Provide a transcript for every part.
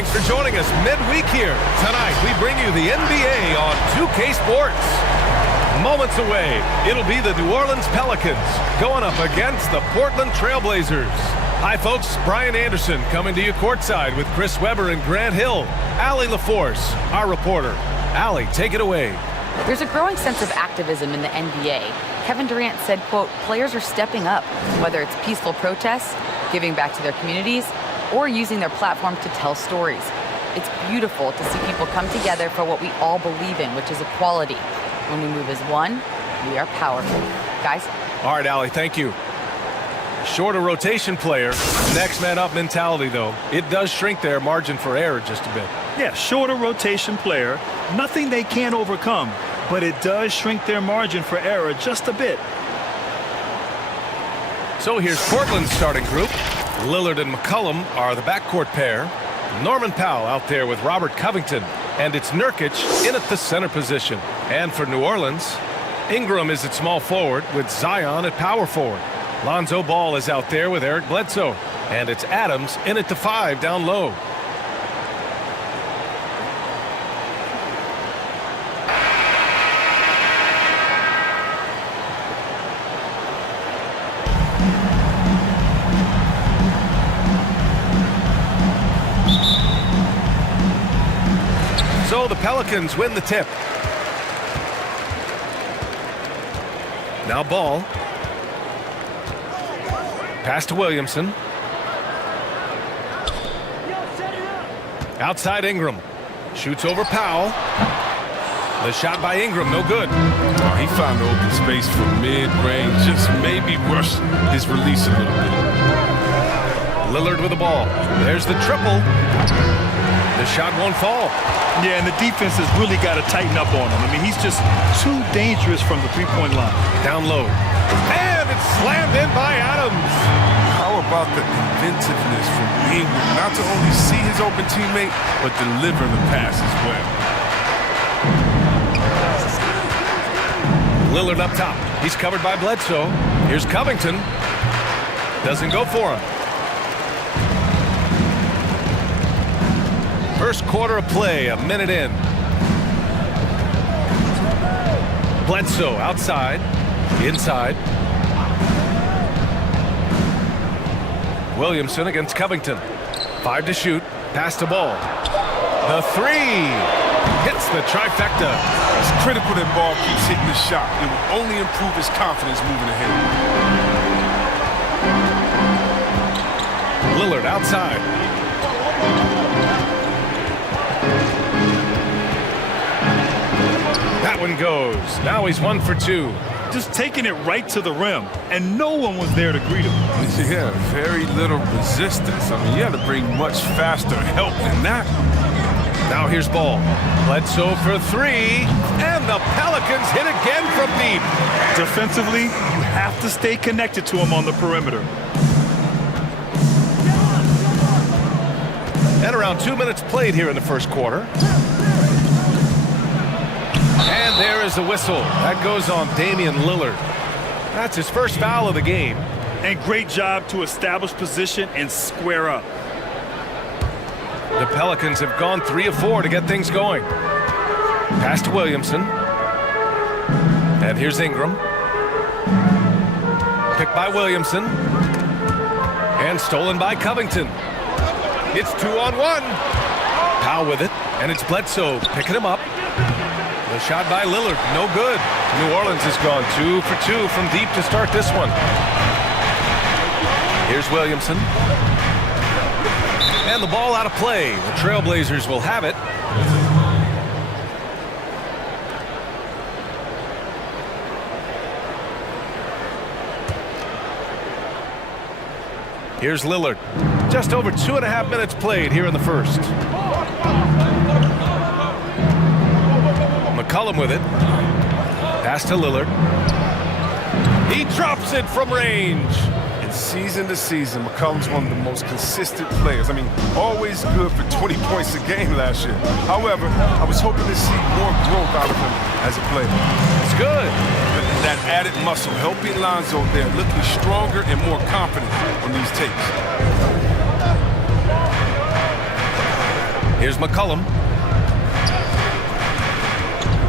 Thanks for joining us midweek here. Tonight, we bring you the NBA on 2K Sports. Moments away, it'll be the New Orleans Pelicans going up against the Portland Trailblazers. Hi, folks. Brian Anderson coming to you courtside with Chris Webber and Grant Hill. Allie LaForce, our reporter. Allie, take it away. There's a growing sense of activism in the NBA. Kevin Durant said, quote, players are stepping up, whether it's peaceful protests, giving back to their communities, or using their platform to tell stories. It's beautiful to see people come together for what we all believe in, which is equality. When we move as one, we are powerful. Guys? All right, Allie, thank you. Shorter rotation player, next man up mentality, though. It does shrink their margin for error just a bit. Yeah, shorter rotation player, nothing they can't overcome, but it does shrink their margin for error just a bit. So here's Portland's starting group. Lillard and McCollum are the backcourt pair. Norman Powell out there with Robert Covington. And it's Nurkic in at the center position. And for New Orleans, Ingram is at small forward with Zion at power forward. Lonzo Ball is out there with Eric Bledsoe. And it's Adams in at the 5 down low. So the Pelicans win the tip. Now Ball. Pass to Williamson. Outside Ingram. Shoots over Powell. The shot by Ingram, no good. Oh, he found the open space for mid-range. Just maybe rush his release a little bit. Lillard with the ball. There's the triple. The shot won't fall. Yeah, and the defense has really got to tighten up on him. I mean, he's just too dangerous from the three-point line. Down low. And it's slammed in by Adams. How about the inventiveness from Ingram? Not to only see his open teammate, but deliver the pass as well. Lillard up top. He's covered by Bledsoe. Here's Covington. Doesn't go for him. First quarter of play, a minute in. Bledsoe outside, inside. Williamson against Covington. 5 to shoot, pass to Ball. The 3 hits the trifecta. It's critical that Ball keeps hitting the shot. It will only improve his confidence moving ahead. Lillard outside. That one goes. Now he's 1 for 2. Just taking it right to the rim, and no one was there to greet him. Yeah, very little resistance. I mean, you had to bring much faster help than that. Now here's Ball. Bledsoe for 3, and the Pelicans hit again from deep. Defensively, you have to stay connected to him on the perimeter. And around 2 minutes played here in the first quarter. And there is the whistle. That goes on Damian Lillard. That's his first foul of the game. And great job to establish position and square up. The Pelicans have gone 3 of 4 to get things going. Pass to Williamson. And here's Ingram. Picked by Williamson. And stolen by Covington. It's 2-on-1. Powell with it. And it's Bledsoe picking him up. The shot by Lillard, no good. New Orleans has gone 2 for 2 from deep to start this one. Here's Williamson. And the ball out of play. The Trailblazers will have it. Here's Lillard. Just over 2.5 minutes played here in the first. McCollum with it. Pass to Lillard. He drops it from range. And season to season, McCollum's one of the most consistent players. I mean, always good for 20 points a game last year. However, I was hoping to see more growth out of him as a player. It's good. That added muscle, helping Lonzo there, looking stronger and more confident on these tapes. Here's McCollum.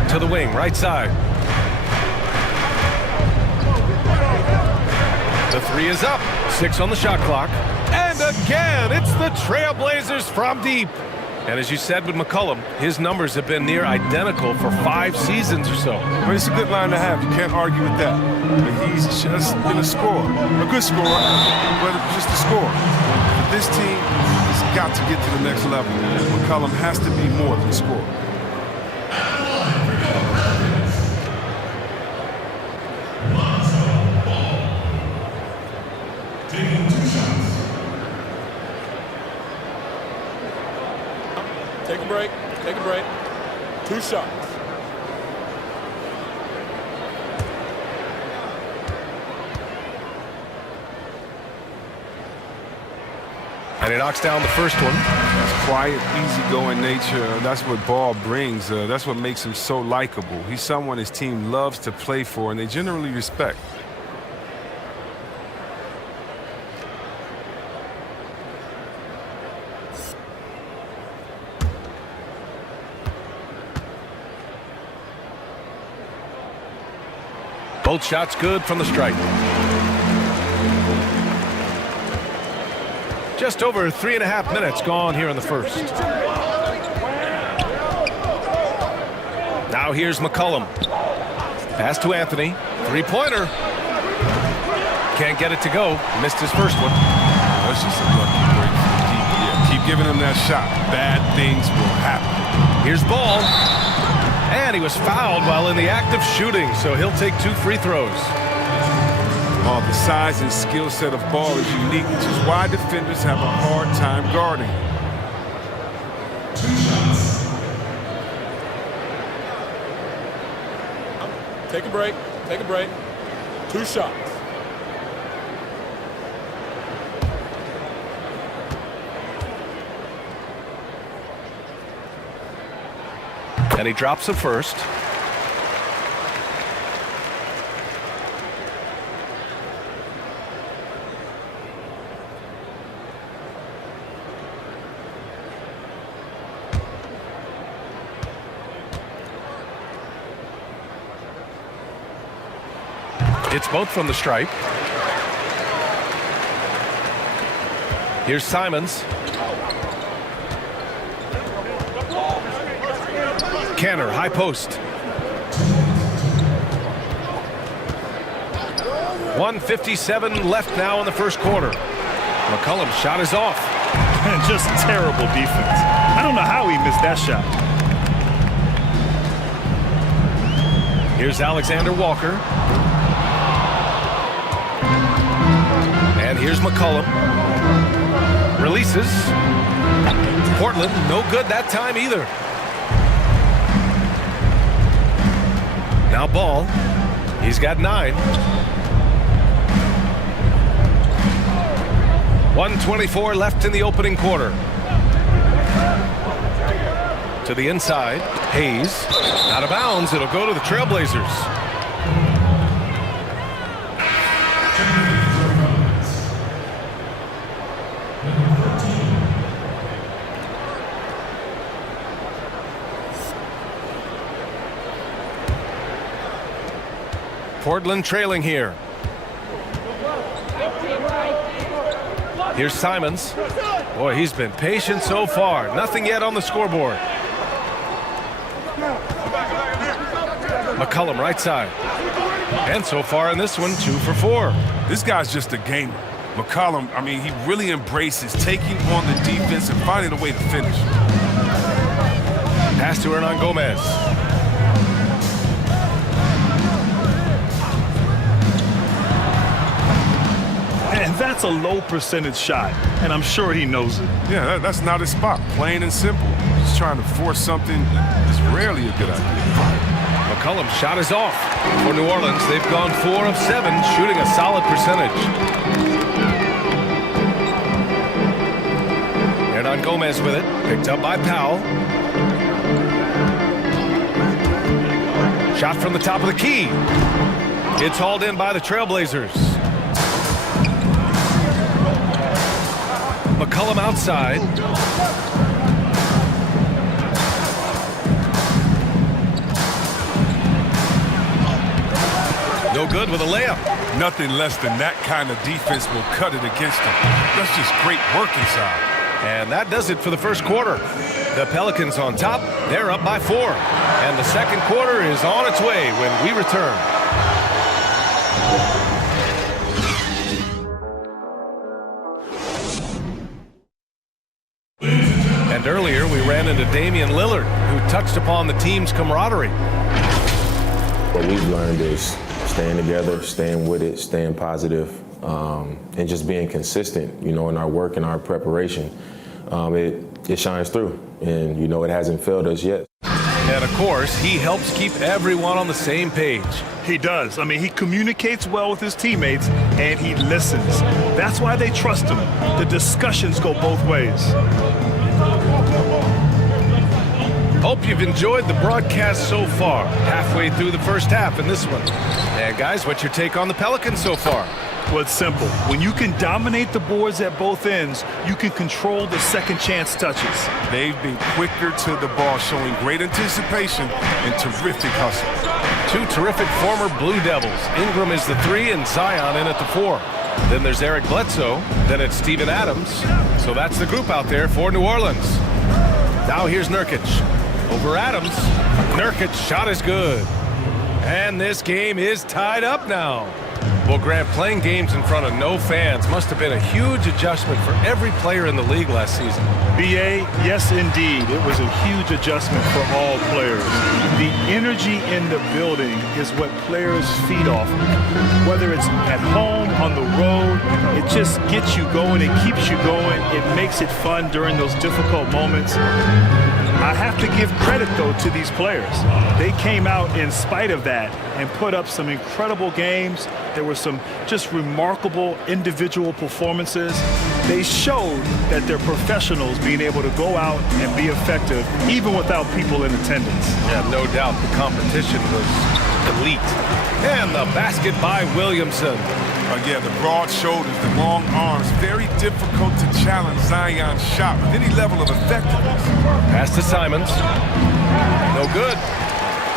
To the wing, right side. The three is up. 6 on the shot clock. And again, it's the Trailblazers from deep. And as you said with McCollum, his numbers have been near identical for 5 seasons or so. Well, it's a good line to have. You can't argue with that. But he's just been a scorer. A good scorer, but just a scorer. But this team has got to get to the next level. McCollum has to be more than a scorer. Take a break. Take a break. 2 shots. And he knocks down the first one. That's quiet, easygoing nature. That's what Ball brings. That's what makes him so likable. He's someone his team loves to play for, and they generally respect. Both shots good from the stripe. Just over 3.5 minutes gone here in the first. Now here's McCollum. Pass to Anthony. 3-pointer. Can't get it to go. Missed his first one. That's just a lucky break from deep. Yeah, keep giving him that shot. Bad things will happen. Here's Ball. And he was fouled while in the act of shooting, so he'll take 2 free throws. Oh, the size and skill set of Ball is unique, which is why defenders have a hard time guarding. Take a break. Take a break. 2 shots. And he drops the first. It's both from the stripe. Here's Simons. Canner, high post. 1:57 left now in the first quarter. McCollum's shot is off. Just terrible defense. I don't know how he missed that shot. Here's Alexander Walker. And here's McCollum. Releases. Portland, no good that time either. Now Ball. He's got 9. 1:24 left in the opening quarter. To the inside. Hayes. Out of bounds. It'll go to the Trailblazers. Portland trailing here. Here's Simons. Boy, he's been patient so far. Nothing yet on the scoreboard. McCollum right side. And so far in this one, 2 for 4. This guy's just a gamer. McCollum, I mean, he really embraces taking on the defense and finding a way to finish. Pass to Hernan Gomez. And that's a low percentage shot, and I'm sure he knows it. Yeah, that's not his spot. Plain and simple. Just trying to force something is rarely a good idea. McCollum's shot is off. For New Orleans, they've gone 4 of 7, shooting a solid percentage. Hernan Gomez with it, picked up by Powell. Shot from the top of the key. It's hauled in by the Trailblazers. McCollum outside. No good with a layup. Nothing less than that kind of defense will cut it against them. That's just great work inside. And that does it for the first quarter. The Pelicans on top. They're up by 4. And the second quarter is on its way when we return. And earlier we ran into Damian Lillard, who touched upon the team's camaraderie. What we've learned is staying together, staying with it, staying positive, and just being consistent, in our work and our preparation. It shines through, and, it hasn't failed us yet. And, of course, he helps keep everyone on the same page. He does. He communicates well with his teammates, and he listens. That's why they trust him. The discussions go both ways. Hope you've enjoyed the broadcast so far. Halfway through the first half in this one. And, guys, what's your take on the Pelicans so far? Well, it's simple. When you can dominate the boards at both ends, you can control the second chance touches. They've been quicker to the ball, showing great anticipation and terrific hustle. 2 terrific former Blue Devils. Ingram is the 3 and Zion in at the 4. Then there's Eric Bledsoe. Then it's Steven Adams. So that's the group out there for New Orleans. Now here's Nurkic. Over Adams. Nurkic shot is good. And this game is tied up now. Well, Grant, playing games in front of no fans must have been a huge adjustment for every player in the league last season. B.A., yes, indeed. It was a huge adjustment for all players. The energy in the building is what players feed off of. Whether it's at home, on the road, it just gets you going. It keeps you going. It makes it fun during those difficult moments. I have to give credit, though, to these players. They came out in spite of that and put up some incredible games. There were some just remarkable individual performances. They showed that they're professionals, being able to go out and be effective, even without people in attendance. Yeah, no doubt the competition was elite. And the basket by Williamson. Yeah, the broad shoulders, the long arms, very difficult to challenge Zion's shot with any level of effectiveness. Pass to Simons. No good.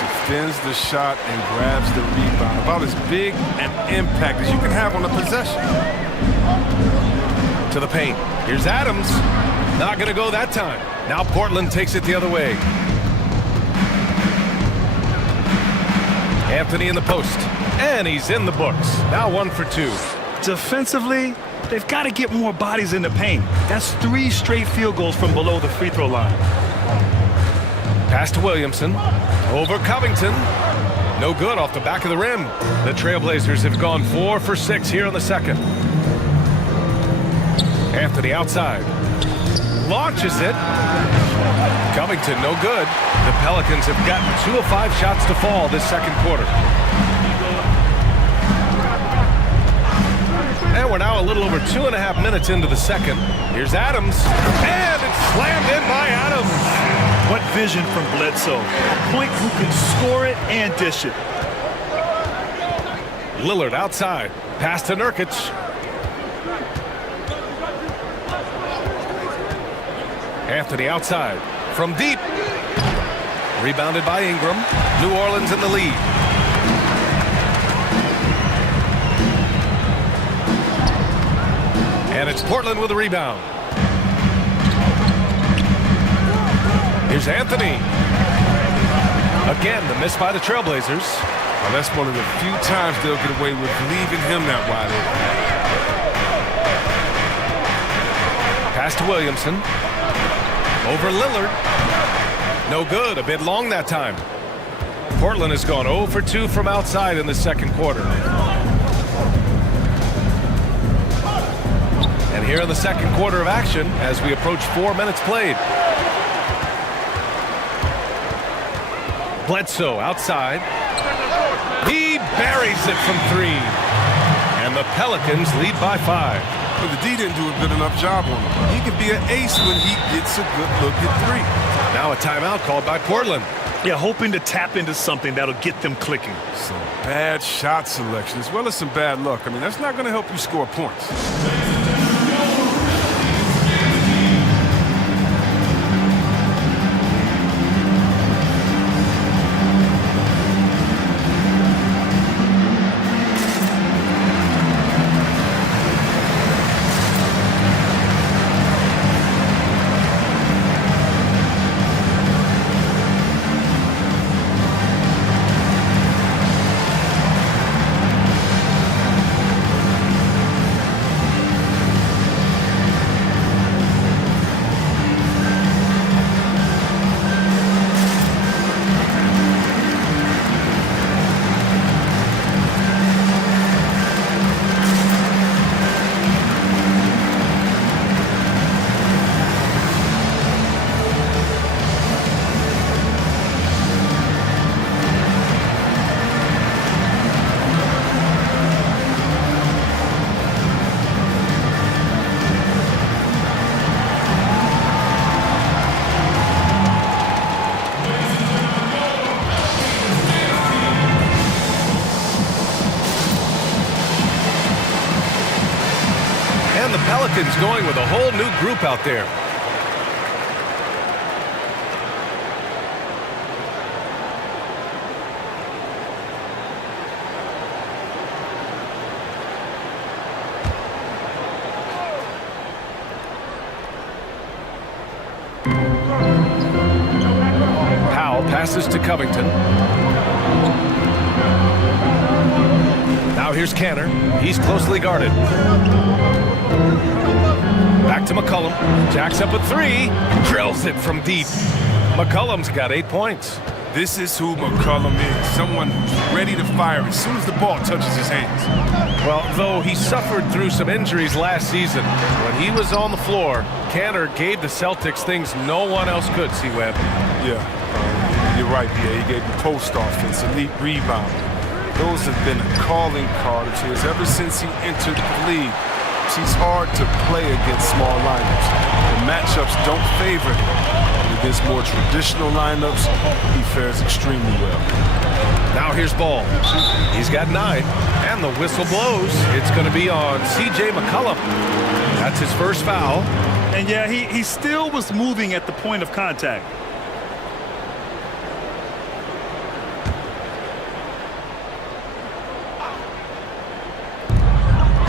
Defends the shot and grabs the rebound. About as big an impact as you can have on a possession. To the paint. Here's Adams. Not going to go that time. Now Portland takes it the other way. Anthony in the post. And he's in the books. Now 1 for 2. Defensively, they've got to get more bodies in the paint. That's 3 straight field goals from below the free throw line. Pass to Williamson. Over Covington. No good off the back of the rim. The Trailblazers have gone 4 for 6 here in the second. Anthony outside. Launches it. Covington no good. The Pelicans have gotten 2 of 5 shots to fall this second quarter. And we're now a little over 2.5 minutes into the second. Here's Adams. And it's slammed in by Adams. What vision from Bledsoe. A point who can score it and dish it. Lillard outside. Pass to Nurkic. Anthony outside. From deep. Rebounded by Ingram. New Orleans in the lead. And it's Portland with a rebound. Here's Anthony. Again, the miss by the Trailblazers. Well, that's one of the few times they'll get away with leaving him that wide open. Pass to Williamson. Over Lillard. No good. A bit long that time. Portland has gone 0 for 2 from outside in the second quarter. And here in the second quarter of action as we approach 4 minutes played. Bledsoe outside. He buries it from 3. And the Pelicans lead by 5. But the D didn't do a good enough job on him. He can be an ace when he gets a good look at 3. Now a timeout called by Portland. Yeah, hoping to tap into something that'll get them clicking. Some bad shot selection as well as some bad luck. I mean, that's not going to help you score points. And the Pelicans going with a whole new group out there. Powell passes to Covington. Now here's Canner. He's closely guarded. Back to McCollum. Jacks up a three. Drills it from deep. McCollum's got 8 points. This is who McCollum is. Someone who's ready to fire as soon as the ball touches his hands. Well, though he suffered through some injuries last season, when he was on the floor, Canner gave the Celtics things no one else could, C-Web. Yeah, you're right, B.A. He gave the post offense, elite rebound. Those have been a calling card of his ever since he entered the league. He's hard to play against small lineups. The matchups don't favor him. But against more traditional lineups, he fares extremely well. Now here's Ball. He's got 9, and the whistle blows. It's going to be on C.J. McCollum. That's his first foul. And yeah, he still was moving at the point of contact.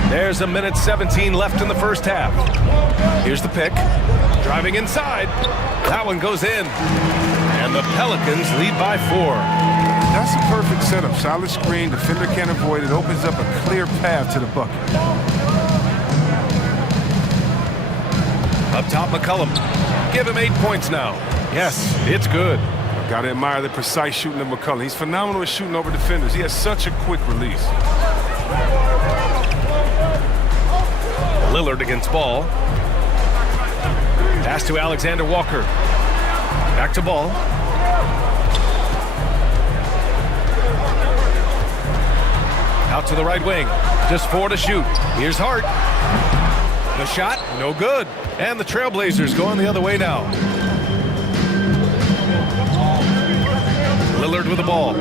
There's a minute 17 left in the first half. Here's the pick. Driving inside. That one goes in. And the Pelicans lead by 4. That's a perfect setup. Solid screen. Defender can't avoid it. Opens up a clear path to the bucket. Up top, McCollum. Give him 8 points now. Yes, it's good. Got to admire the precise shooting of McCollum. He's phenomenal at shooting over defenders. He has such a quick release. Lillard against Ball. Pass to Alexander Walker. Back to Ball. Out to the right wing. Just 4 to shoot. Here's Hart. The shot, no good. And the Trailblazers going the other way now. Lillard with the ball.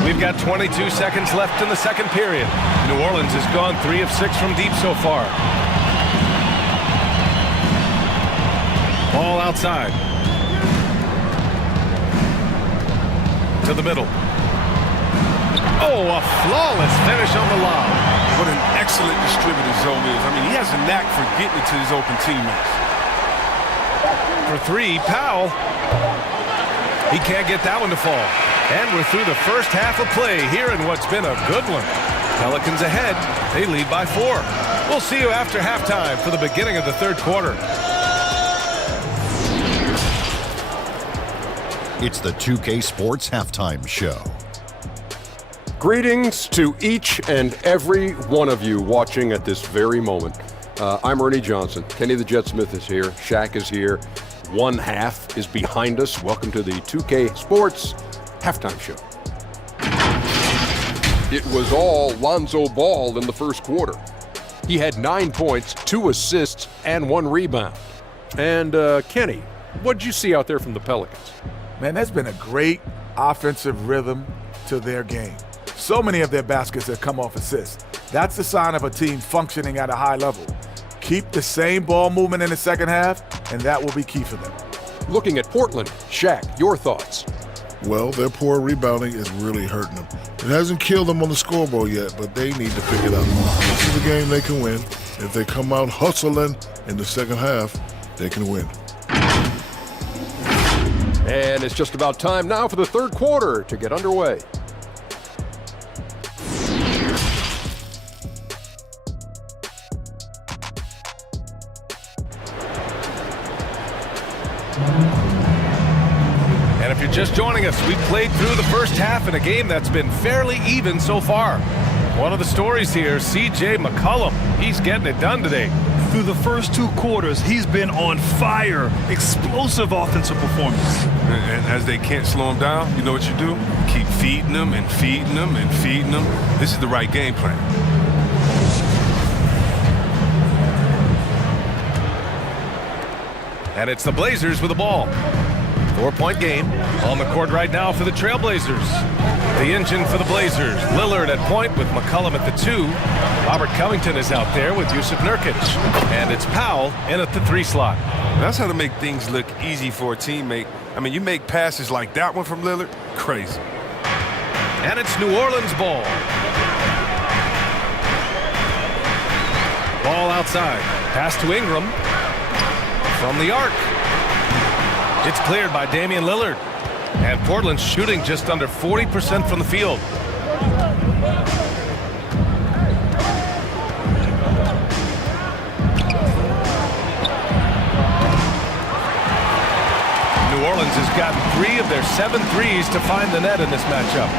We've got 22 seconds left in the second period. New Orleans has gone 3 of 6 from deep so far. Ball outside. To the middle. Oh, a flawless finish on the lob. What an excellent distributor Zoe is. I mean, he has a knack for getting it to his open teammates. For 3, Powell. He can't get that one to fall. And we're through the first half of play here in what's been a good one. Pelicans ahead. They lead by 4. We'll see you after halftime for the beginning of the third quarter. It's the 2K Sports Halftime Show. Greetings to each and every one of you watching at this very moment. I'm Ernie Johnson. Kenny the Jet Smith is here. Shaq is here. One half is behind us. Welcome to the 2K Sports Halftime Show. It was all Lonzo Ball in the first quarter. He had 9 points, 2 assists, and 1 rebound. And Kenny, what did you see out there from the Pelicans? Man, there's been a great offensive rhythm to their game. So many of their baskets have come off assists. That's the sign of a team functioning at a high level. Keep the same ball movement in the second half, and that will be key for them. Looking at Portland, Shaq, your thoughts? Well, their poor rebounding is really hurting them. It hasn't killed them on the scoreboard yet, but they need to pick it up. This is a game they can win. If they come out hustling in the second half, they can win. And it's just about time now for the third quarter to get underway. And if you're just joining us, we've played through the first half in a game that's been fairly even so far. One of the stories here, C.J. McCollum. He's getting it done today. Through the first 2 quarters, he's been on fire. Explosive offensive performance. And as they can't slow him down, you know what you do? Keep feeding them and feeding them and feeding them. This is the right game plan. And it's the Blazers with the ball. 4-point game on the court right now for the Trailblazers. The engine for the Blazers. Lillard at point with McCollum at the 2. Robert Covington is out there with Jusuf Nurkic. And it's Powell in at the 3 slot. That's how to make things look easy for a teammate. I mean, you make passes like that one from Lillard, crazy. And it's New Orleans ball. Ball outside. Pass to Ingram. From the arc. It's cleared by Damian Lillard. And Portland's shooting just under 40% from the field. New Orleans has gotten 3 of their 7 threes to find the net in this matchup.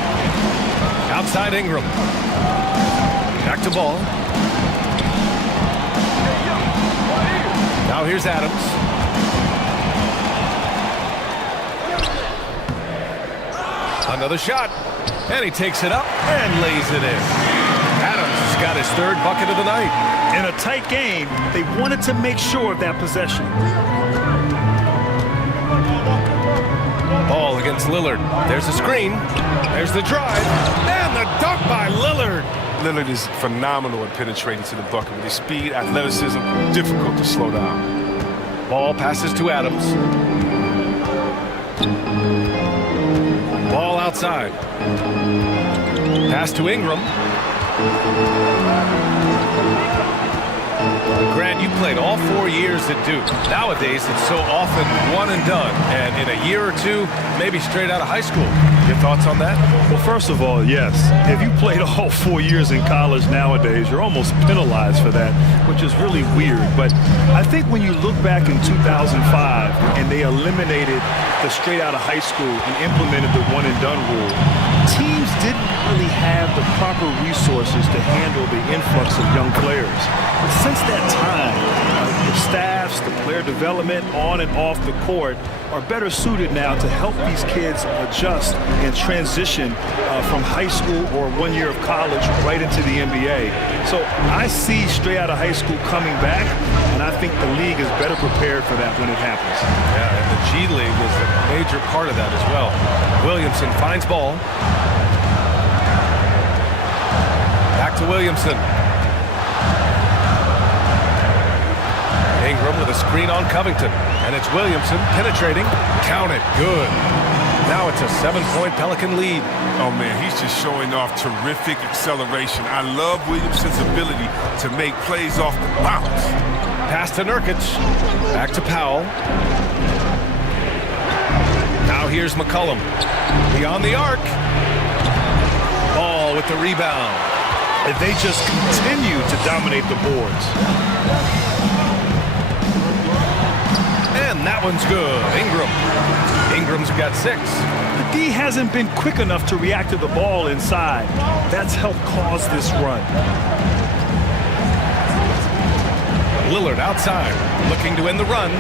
Outside Ingram. Back to ball. Now here's Adams. Another shot. And he takes it up and lays it in. Adams has got his 3rd bucket of the night. In a tight game, they wanted to make sure of that possession. Ball against Lillard. There's a screen. There's the drive. And the dunk by Lillard. Lillard is phenomenal at penetrating to the bucket with his speed, athleticism, difficult to slow down. Ball passes to Adams. Ball outside. Pass to Ingram. Grant, you played all 4 years at Duke. Nowadays, it's so often one and done. And in a year or two, maybe straight out of high school. Your thoughts on that? Well, first of all, yes. If you played all 4 years in college nowadays, you're almost penalized for that, which is really weird. But I think when you look back in 2005 and they eliminated the straight out of high school and implemented the one and done rule, teams didn't really have the proper resources to handle the influx of young players. But since that time, the staffs, the player development on and off the court are better suited now to help these kids adjust and transition from high school or 1 year of college right into the NBA. So I see straight out of high school coming back, and I think the league is better prepared for that when it happens. Yeah, and the G League was a major part of that as well. Williamson finds ball. Back to Williamson. Ingram with a screen on Covington. And it's Williamson penetrating. Count it. Good. Now it's a 7-point Pelican lead. Oh, man, he's just showing off terrific acceleration. I love Williamson's ability to make plays off the bounce. Pass to Nurkic. Back to Powell. Now here's McCollum. Beyond the arc. Ball with the rebound. And they just continue to dominate the boards. And that one's good. Ingram's got 6. The D hasn't been quick enough to react to the ball inside. That's helped cause this run. Lillard outside, looking to end the run.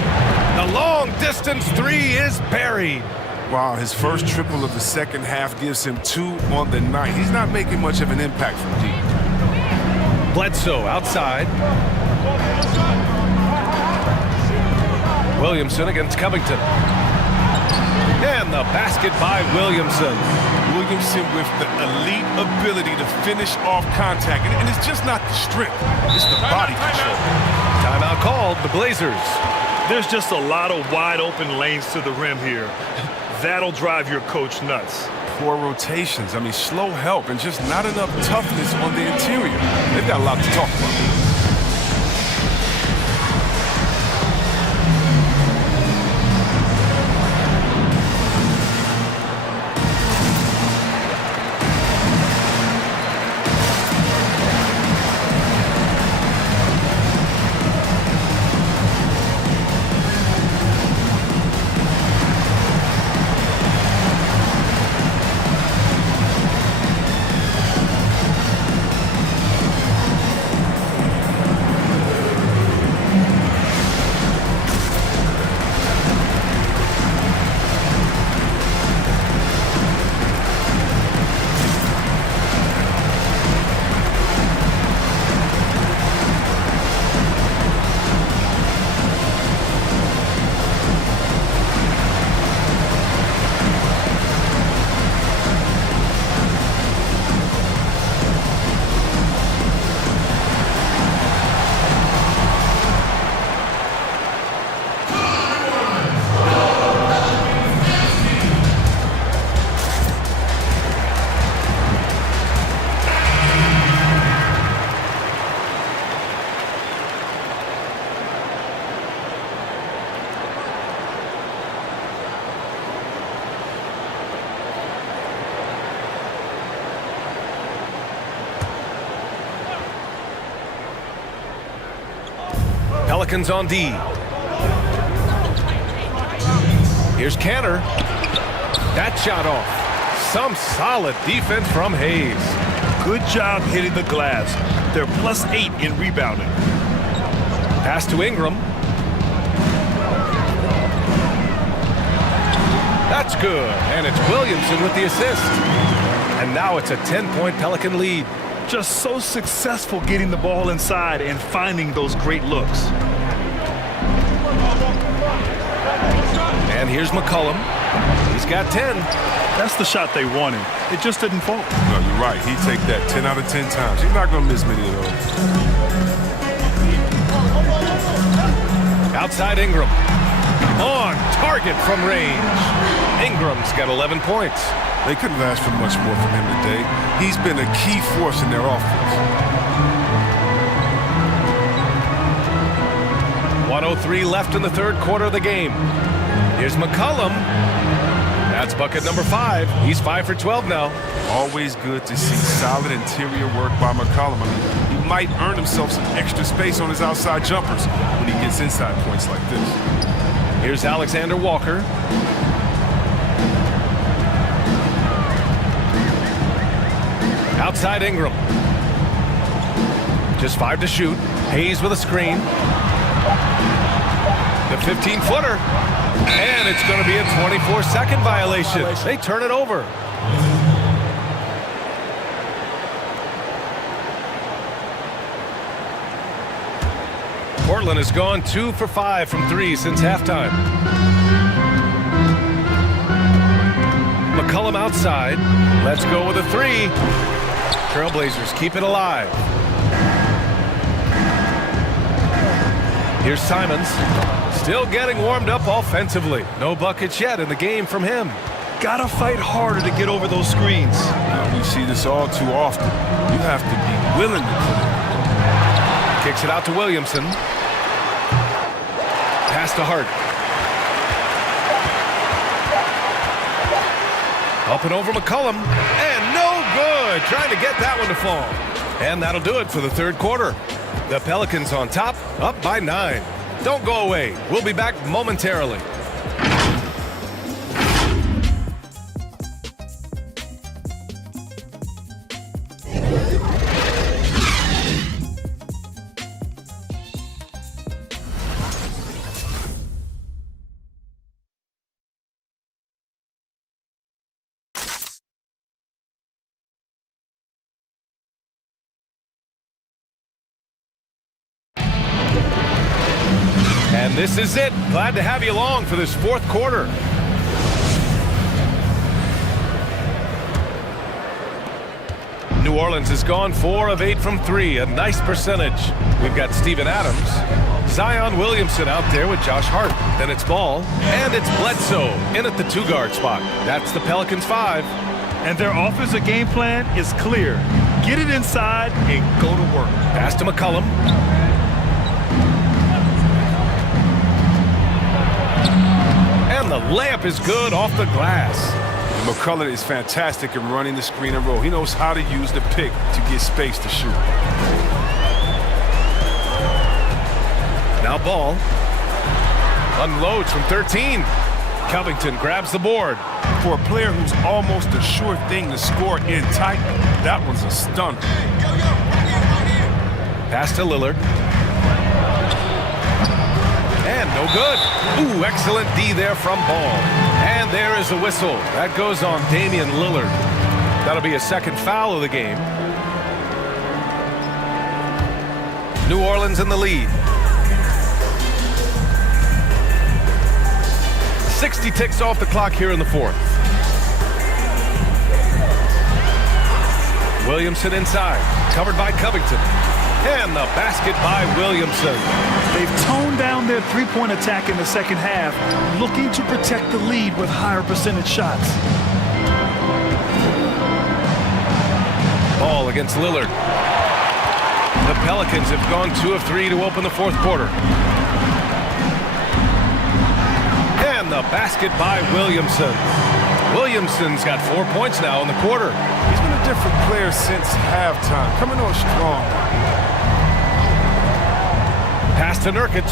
The long distance 3 is buried. Wow, his first triple of the second half gives him 2 on the night. He's not making much of an impact from deep. Bledsoe outside. Williamson against Covington. And the basket by Williamson. Williamson with the elite ability to finish off contact. And it's just not the strength, it's the body control. Timeout called, the Blazers. There's just a lot of wide open lanes to the rim here. That'll drive your coach nuts. Poor rotations. I mean, slow help and just not enough toughness on the interior. They've got a lot to talk about. Pelicans on D. Here's Cantor. That shot off. Some solid defense from Hayes. Good job hitting the glass. They're +8 in rebounding. Pass to Ingram. That's good. And it's Williamson with the assist. And now it's a 10-point Pelican lead. Just so successful getting the ball inside and finding those great looks. And here's McCollum. He's got 10. That's the shot they wanted. It just didn't fall. No, you're right. He'd take that 10 out of 10 times. He's not going to miss many of those. Outside Ingram. On target from range. Ingram's got 11 points. They couldn't have asked for much more from him today. He's been a key force in their offense. 1:03 left in the third quarter of the game. Here's McCollum. That's bucket number 5. He's 5 for 12 now. Always good to see solid interior work by McCollum. I mean, he might earn himself some extra space on his outside jumpers when he gets inside points like this. Here's Alexander Walker. Outside Ingram. Just 5 to shoot. Hayes with a screen. The 15-footer. And it's going to be a 24-second violation. They turn it over. Portland has gone 2 for 5 from 3 since halftime. McCollum outside. Let's go with a 3. Trailblazers keep it alive. Here's Simons. Still getting warmed up offensively. No buckets yet in the game from him. Gotta fight harder to get over those screens. Now, we see this all too often. You have to be willing to put it. Kicks it out to Williamson. Pass to Hart. Up and over McCollum. And no good. Trying to get that one to fall. And that'll do it for the third quarter. The Pelicans on top, up by 9. Don't go away. We'll be back momentarily. And this is it. Glad to have you along for this fourth quarter. New Orleans has gone 4 of 8 from 3, a nice percentage. We've got Steven Adams, Zion Williamson out there with Josh Hart. Then it's Ball, and it's Bledsoe in at the 2-guard spot. That's the Pelicans 5. And their offensive game plan is clear. Get it inside and go to work. Pass to McCollum. And the layup is good off the glass. McCullough is fantastic in running the screen and roll. He knows how to use the pick to get space to shoot. Now Ball unloads from 13. Covington grabs the board. For a player who's almost a sure thing to score in tight, that one's a stunner. Pass to Lillard. And no good. Ooh, excellent D there from Ball. And there is the whistle. That goes on Damian Lillard. That'll be a second foul of the game. New Orleans in the lead. 60 ticks off the clock here in the fourth. Williamson inside, covered by Covington. And the basket by Williamson. They've toned down their three-point attack in the second half, looking to protect the lead with higher percentage shots. Ball against Lillard. The Pelicans have gone 2 of 3 to open the fourth quarter. And the basket by Williamson. Williamson's got 4 points now in the quarter. He's been a different player since halftime, coming on strong. Pass to Nurkic.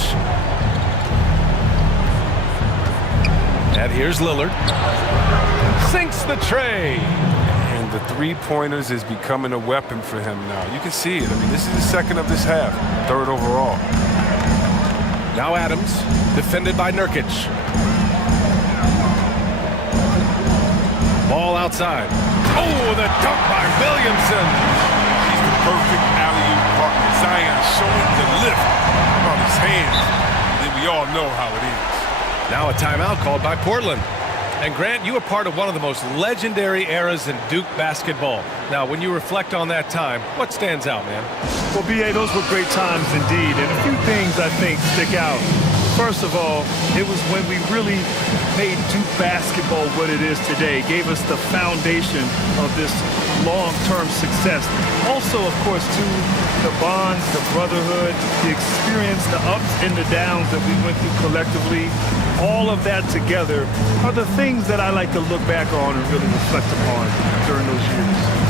And here's Lillard. Sinks the tray. And the three-pointers is becoming a weapon for him now. You can see it. I mean, this is the second of this half, third overall. Now Adams, defended by Nurkic. Ball outside. Oh, the dunk by Williamson. He's the perfect alley-oop partner. Zion showing the lift on his hands. Then we all know how it is. Now a timeout called by Portland. And Grant, you were part of one of the most legendary eras in Duke basketball. Now, when you reflect on that time, what stands out, man? Well, B.A., those were great times indeed. And a few things I think stick out. First of all, it was when we really made Duke basketball what it is today, gave us the foundation of this long-term success. Also, of course, too, the bonds, the brotherhood, the experience, the ups and the downs that we went through collectively, all of that together are the things that I like to look back on and really reflect upon during those years.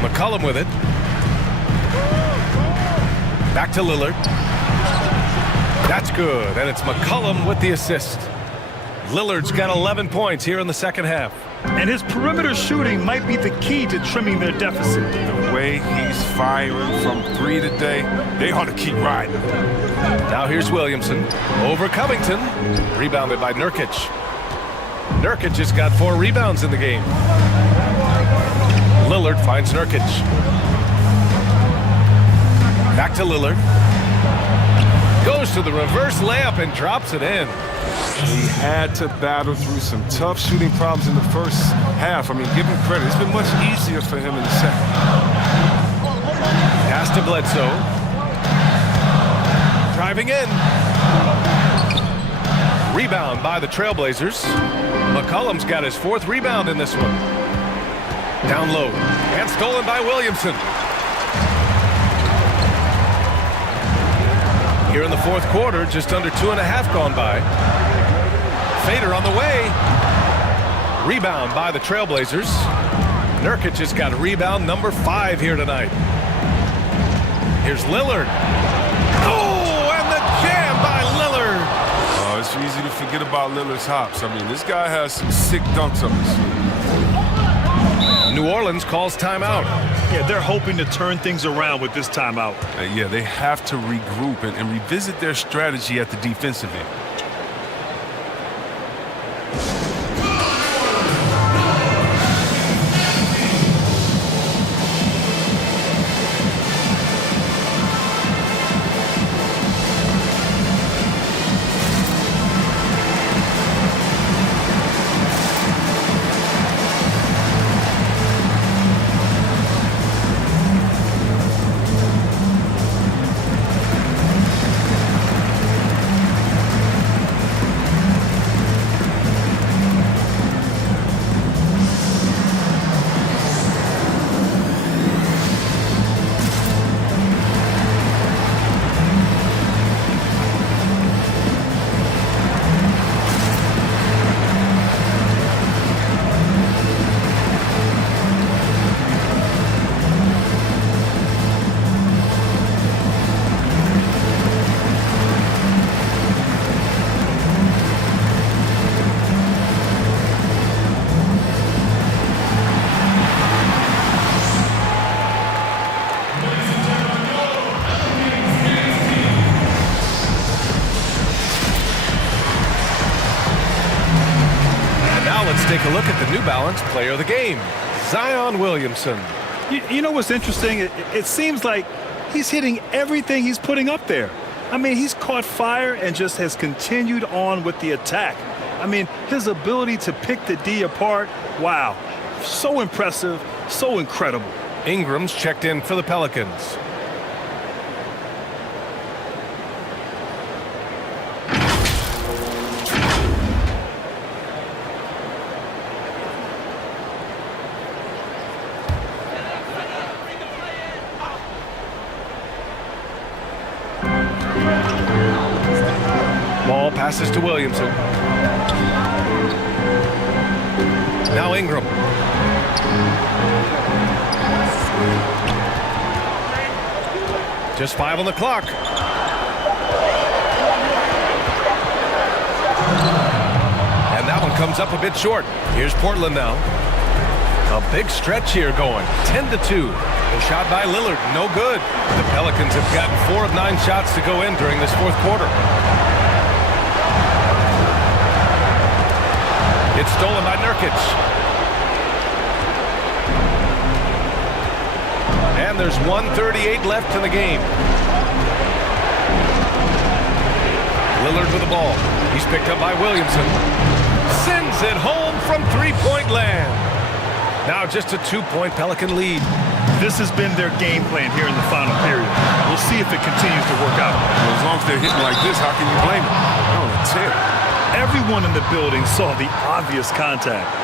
McCollum with it. Back to Lillard. That's good, and it's McCollum with the assist. Lillard's got 11 points here in the second half. And his perimeter shooting might be the key to trimming their deficit. The way he's firing from three today, they ought to keep riding. Now here's Williamson over Covington. Rebounded by Nurkic. Nurkic has got 4 rebounds in the game. Lillard finds Nurkic. Back to Lillard. Goes to the reverse layup and drops it in. He had to battle through some tough shooting problems in the first half. I mean, give him credit. It's been much easier for him in the second. Pass to Bledsoe. Driving in. Rebound by the Trailblazers. McCollum's got his 4th rebound in this one. Down low. And stolen by Williamson. Here in the 4th quarter, just under 2.5 gone by. Fader on the way. Rebound by the Trailblazers. Nurkic has got rebound number 5 here tonight. Here's Lillard. Oh, and the jam by Lillard. Oh, it's easy to forget about Lillard's hops. I mean, this guy has some sick dunks up his sleeve. New Orleans calls timeout. Yeah, they're hoping to turn things around with this timeout. Yeah, they have to regroup and revisit their strategy at the defensive end. let's take a look at the New Balance Player of the Game, Zion Williamson. You know what's interesting? It seems like he's hitting everything he's putting up there. I mean, he's caught fire and just has continued on with the attack. I mean, his ability to pick the D apart, wow, so impressive, so incredible. Ingram's checked in for the Pelicans. Ball passes to Williamson. Now Ingram. Just 5 on the clock. And that one comes up a bit short. Here's Portland now. A big stretch here going. 10-2. The shot by Lillard, no good. The Pelicans have gotten 4 of 9 shots to go in during this fourth quarter. It's stolen by Nurkic. And there's 1:38 left in the game. Lillard with the ball. He's picked up by Williamson. Sends it home from three-point land. Now just a 2-point Pelican lead. This has been their game plan here in the final period. We'll see if it continues to work out. Well, as long as they're hitting like this, how can you blame them? They're on a tear. Everyone in the building saw the obvious contact.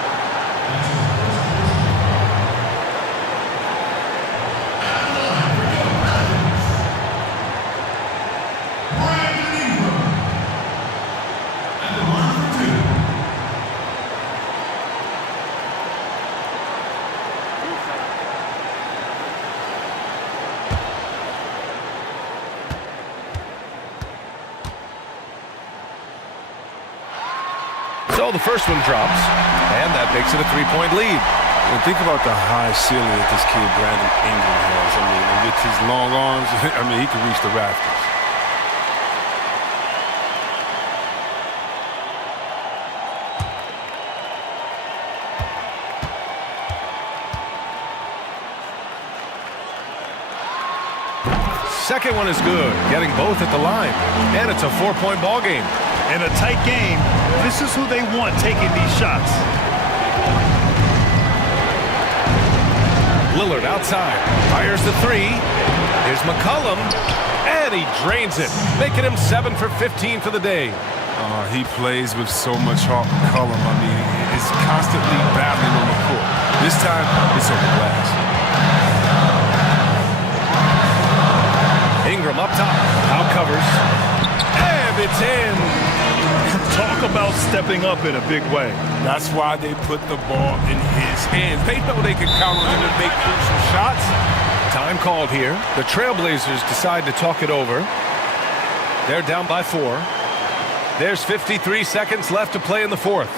So the first one drops, and that makes it a 3-point lead. And think about the high ceiling that this kid Brandon Ingram has. I mean, with his long arms, I mean, he can reach the rafters. Second one is good, getting both at the line. And it's a 4-point ball game. In a tight game, this is who they want taking these shots. Lillard outside, fires the 3. Here's McCollum, and he drains it, making him 7 for 15 for the day. He plays with so much heart. McCollum, I mean, is constantly battling on the court. This time, it's over glass. Ingram up top, out covers, and it's in. Talk about stepping up in a big way. That's why they put the ball in his hands. They know they can count on him to make crucial shots. Time called here. The Trailblazers decide to talk it over. They're down by 4. There's 53 seconds left to play in the fourth.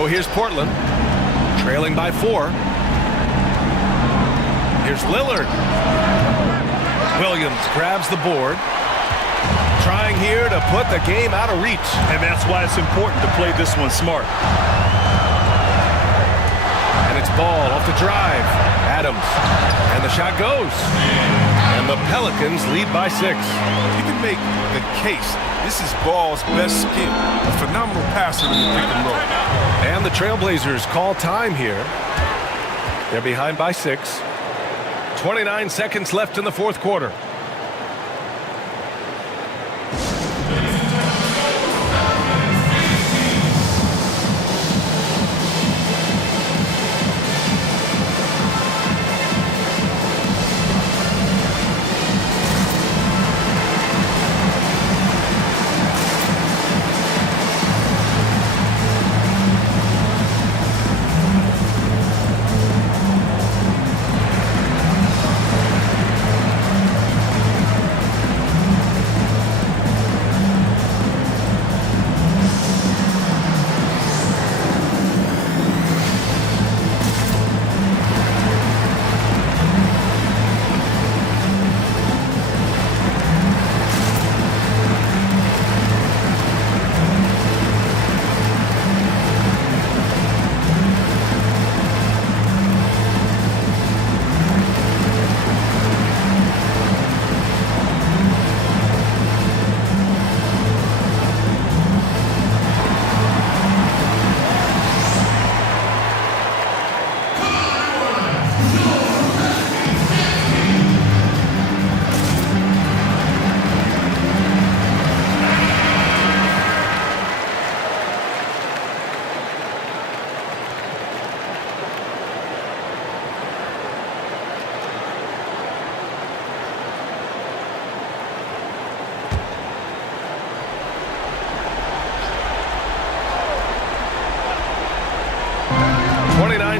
So here's Portland, trailing by 4. Here's Lillard. Williams grabs the board, trying here to put the game out of reach. And that's why it's important to play this one smart. And it's Ball off the drive. Adams. And the shot goes. And the Pelicans lead by 6. You can make the case. This is Ball's best skill. A phenomenal passer in the pick and roll. And the Trailblazers call time here. They're behind by 6. 29 seconds left in the fourth quarter.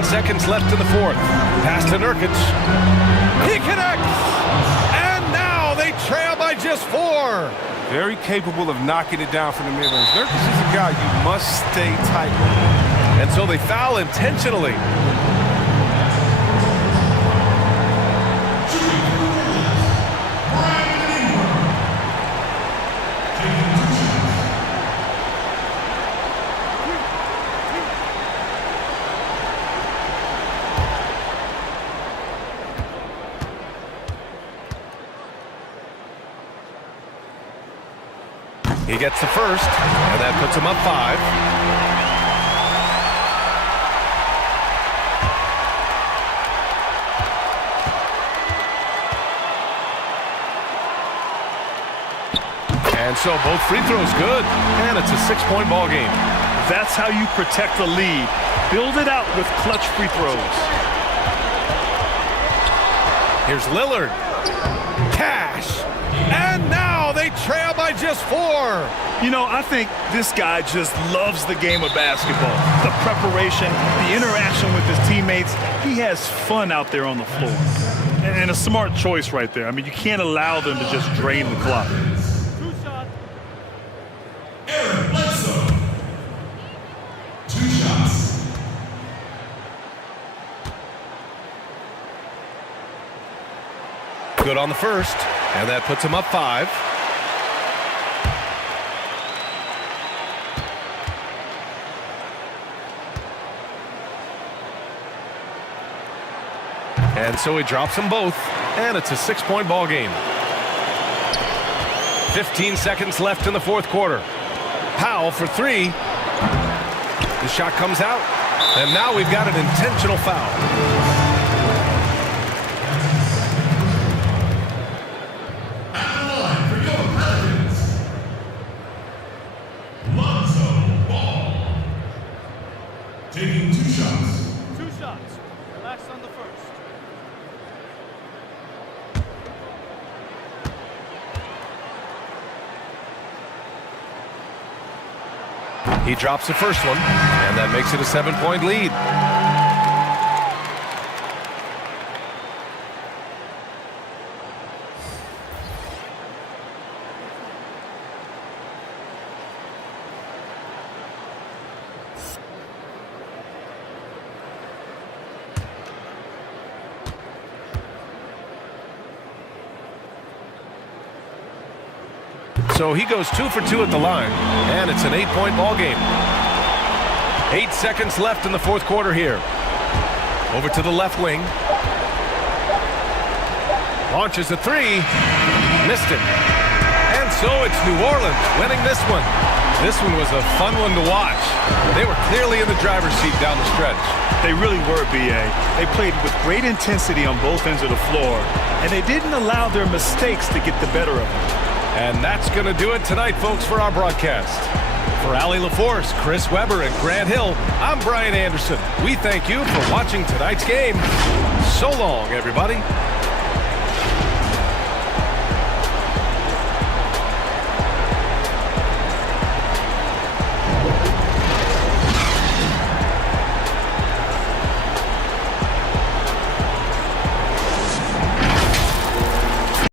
Seconds left in the fourth. Pass to Nurkic. He connects! And now they trail by just 4. Very capable of knocking it down from the mid-range. Nurkic is a guy you must stay tight with. And so they foul intentionally. He gets the first, and that puts him up 5. And so both free throws good, and it's a 6-point ball game. That's how you protect the lead. Build it out with clutch free throws. Here's Lillard. Cash. And now they trail by just 4. You know, I think this guy just loves the game of basketball. The preparation, the interaction with his teammates. He has fun out there on the floor. And a smart choice right there. I mean, you can't allow them to just drain the clock. Good on the first, and that puts him up 5. And so he drops them both, and it's a 6-point ball game. 15 seconds left in the fourth quarter. Powell for 3. The shot comes out, and now we've got an intentional foul. Taking 2 shots. 2 shots. Relax on the first. He drops the first one, and that makes it a 7-point lead. So he goes 2 for 2 at the line, and it's an 8-point ball game. 8 seconds left in the fourth quarter here. Over to the left wing. Launches a three. Missed it. And so it's New Orleans winning this one. This one was a fun one to watch. They were clearly in the driver's seat down the stretch. They really were, B.A. They played with great intensity on both ends of the floor, and they didn't allow their mistakes to get the better of them. And that's going to do it tonight, folks, for our broadcast. For Allie LaForce, Chris Webber, and Grant Hill, I'm Brian Anderson. We thank you for watching tonight's game. So long, everybody.